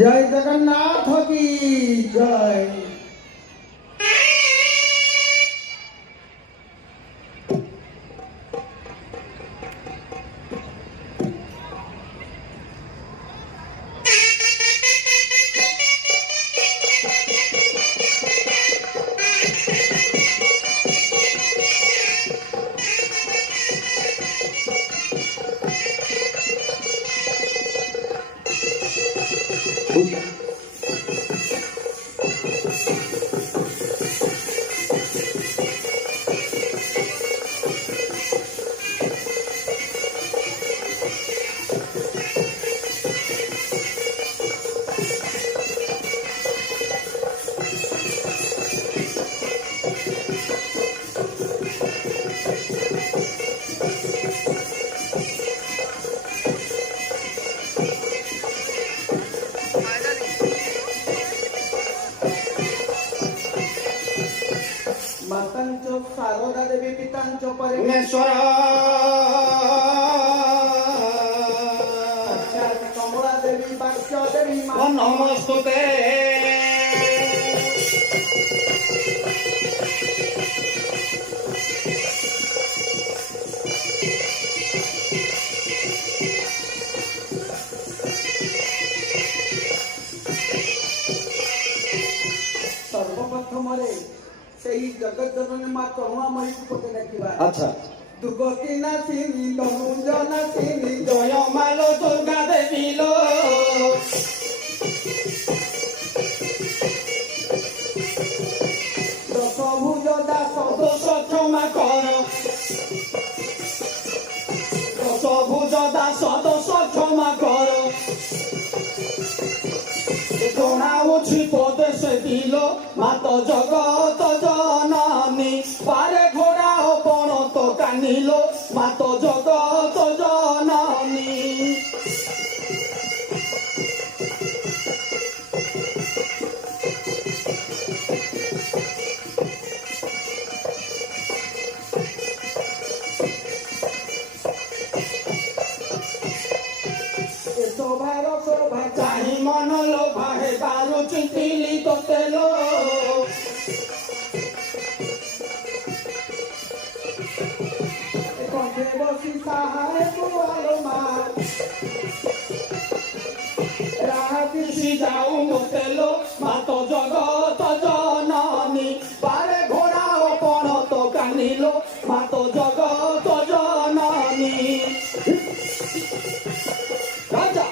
জয় জগন্নাথ কি জয়। মাতাঞ্চ সারদা দেবী পিতাঞ্চ পরমেশ্বর কমলা দেবী বাক্য দেবী নমস্তুতে। সর্বপ্রথমরে সেই জগজ্জননী মা করুণাময়ী পদে ডাকিবা। আচ্ছা। দুর্গতি নাসিনী তনুজ নাসিনী জয় মালো দুর্গা দেবী লো। দশভুজ দাস দোষ ক্ষমা কর। দশভুজ দাস দোষ ক্ষমা কর। জনাউছি পদেশে দিল মাত জগত জননী। পারে ঘোড়া পণ তো কানিল মাত জগত জননী। শোভার শোভা চাহি মন লোভা হে বারু চিন্তিলি তোতে লো। কণ্ঠে বসি সাহায় বুয়ালো মা রাহাতি যাও মতে লো মাত জগত জননী। পারে ঘোড়া পণ তো কানিল মাত জগত জননী। রাজা